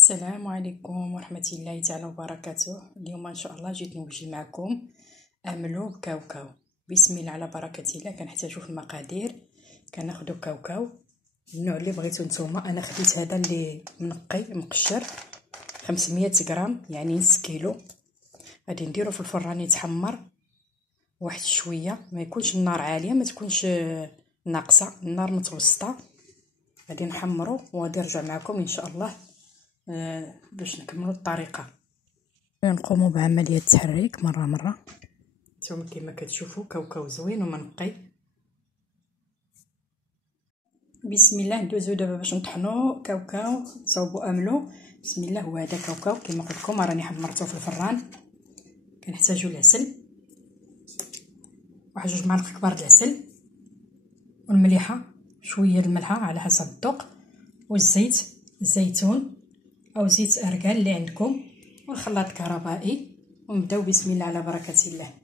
السلام عليكم ورحمة الله تعالى وبركاته. اليوم ان شاء الله جيت نوجي معكم املو بكاوكاو. بسم الله على بركة الله. كنحتاجو في المقادير، كناخدو كاوكاو النوع اللي بغيتو نتوما. انا خديت هذا اللي منقي مقشر 500 غرام يعني نص كيلو. غادي نديرو في الفران يتحمر واحد شويه، ما يكونش النار عاليه ما تكونش ناقصه، النار متوسطه. غادي نحمرو وغادي نرجع معكم ان شاء الله باش نكملوا الطريقه. نقوموا بعمليه التحريك مره. نتوما كما كتشوفوا كاوكاو زوين ومنقي. بسم الله. ندوزو دابا باش نطحنوا كاوكاو، نصاوبوا املو. بسم الله. هو هذا كاوكاو كما قلت لكم راني حمرته في الفران. كنحتاجوا العسل، واحد 2 معالق كبار العسل، والمليحه، شويه الملحه على حسب الذوق، والزيت الزيتون او زيت ارغال اللي عندكم، والخلاط الكهربائي. ونبداو بسم الله على بركه الله.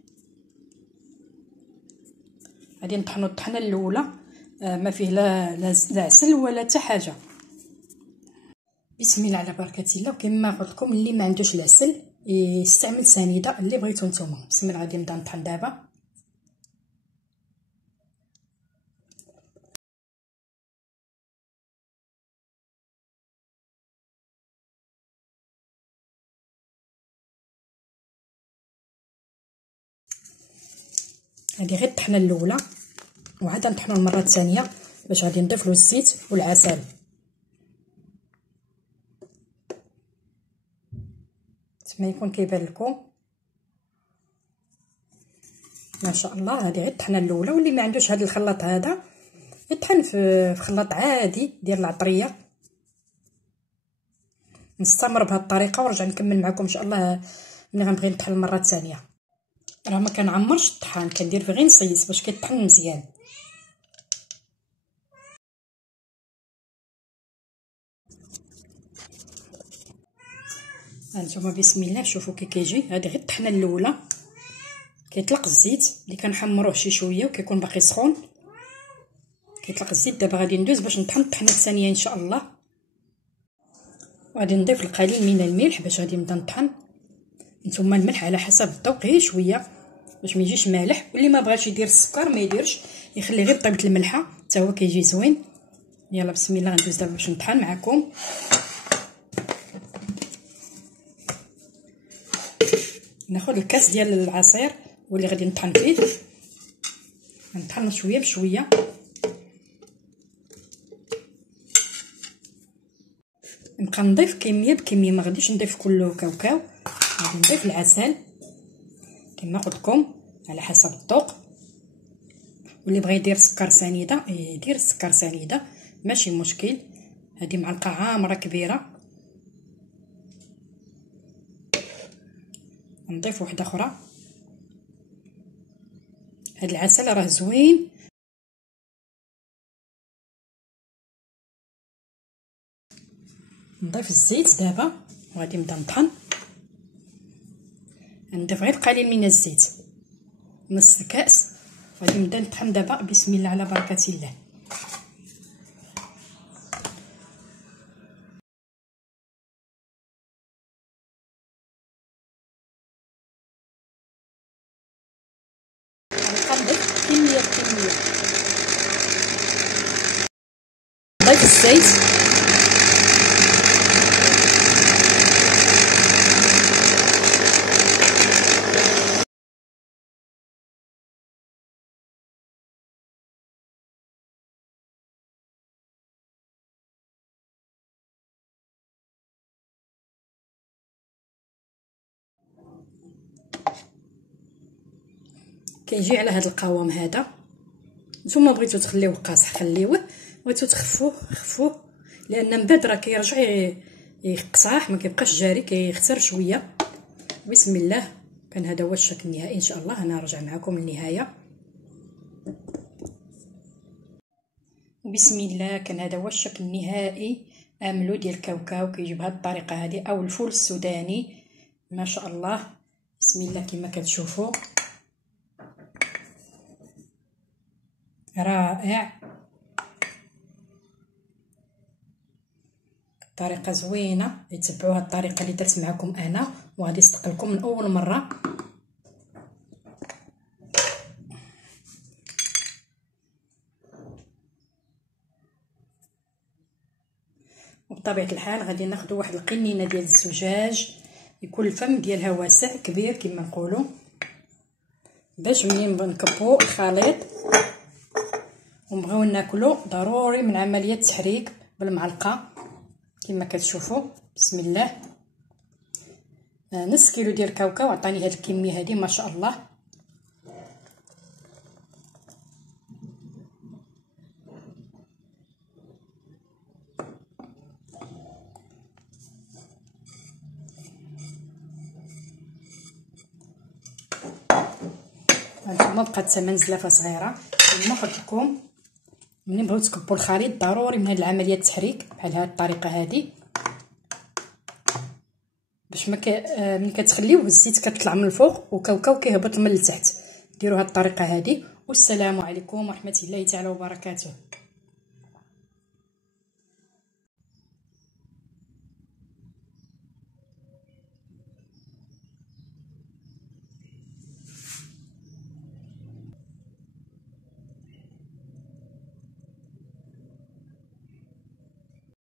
غادي نطحنوا الطحنه الاولى ما فيه لا عسل ولا حتى حاجه. بسم الله على بركه الله. وكما قلت لكم اللي ما عندوش العسل يستعمل سنيده اللي بغيتو نتوما. بسم الله. غادي نبدا نطحن دابا. هذه غير الطحنه الاولى، وعاد نطحنوا المره الثانيه باش غادي نضيف له الزيت والعسل. ما يكون كيبان لكم ما شاء الله. هذه غير الطحنه الاولى، واللي ما عندوش هذا الخلاط هذا يطحن في خلاط عادي ديال العطريه. نستمر بهذه الطريقه ونرجع نكمل معكم ان شاء الله ملي غنبغي نطحن المره الثانيه. راه ما كنعمرش الطحان، كندير فيه غير نصيص باش كيطحن مزيان. هانتوما بسم الله. شوفوا كي كيجي. هذه غير الطحنه الاولى، كيطلق الزيت اللي كنحمروه شي شويه وكيكون باقي سخون، كيطلق الزيت. دابا غادي ندوز باش نطحن الطحنه الثانيه ان شاء الله. وغادي نضيف القليل من الملح باش غادي نبدا نطحن. نتوما الملح على حسب الذوق، غير شويه باش ما يجيش مالح. واللي ما بغاش يدير السكر ما يديرش، يخلي غير طيبه الملحه حتى هو كيجي زوين. يلا بسم الله. غندوز دابا باش نطحن معكم. ناخذ الكاس ديال العصير واللي غادي نطحن فيه، نطحن شويه بشويه. نبقى نضيف كميه بكميه، ما غاديش نضيف كله كاوكاو. غادي نضيف العسل كما قلت لكم على حسب الذوق، واللي بغى يدير سكر سنيده يدير السكر سنيده ماشي مشكل. هذه معلقه عامره كبيره. نضيف واحده اخرى. هذا العسل راه زوين. نضيف الزيت دابا وغادي نبدا نطحن. نضيف غير قليل من الزيت، نص كاس. غادي نبدا نطحن دابا بسم الله على بركه الله. غنضيف كميه بكميه. نضيف الزيت كيجي على هذا القوام هذا. نتوما بغيتو تخليوه قاصح خليوه، بغيتو تخفوه خفوه، لان من بعد راه كيرجع يقصح ما كيبقاش جاري، كيختار شويه. بسم الله. كان هذا هو الشكل النهائي ان شاء الله. انا نرجع معكم للنهايه. بسم الله. كان هذا هو الشكل النهائي. املو ديال الكاوكاو كيجي بهذه الطريقه هذه، او الفول السوداني ما شاء الله. بسم الله. كما كتشوفوا رائع. طريقه زوينه، يتبعوا هاد الطريقه اللي درت معكم انا وغادي يصدق لكم من اول مره. وبطبيعه الحال غادي ناخذ واحد القنينه ديال الزجاج يكون الفم ديالها واسع كبير كما نقولوا، باش منين نكبوا الخليط ونبغيو ناكلو ضروري من عمليه التحريك بالمعلقه كما كتشوفوا. بسم الله. نص كيلو ديال الكاوكاو عطاني هاد الكميه هذه ما شاء الله. هانتوما بقات حتى منزلافه صغيره. كما قلت لكم ملي بغيتو تكبوا الخليط ضروري من هاد العمليه التحريك بحال هاد الطريقه هذه، باش ملي كتخليوه الزيت كتطلع من الفوق وكاوكاو كيهبط من التحت. ديروا هاد الطريقه هذه، والسلام عليكم ورحمه الله تعالى وبركاته.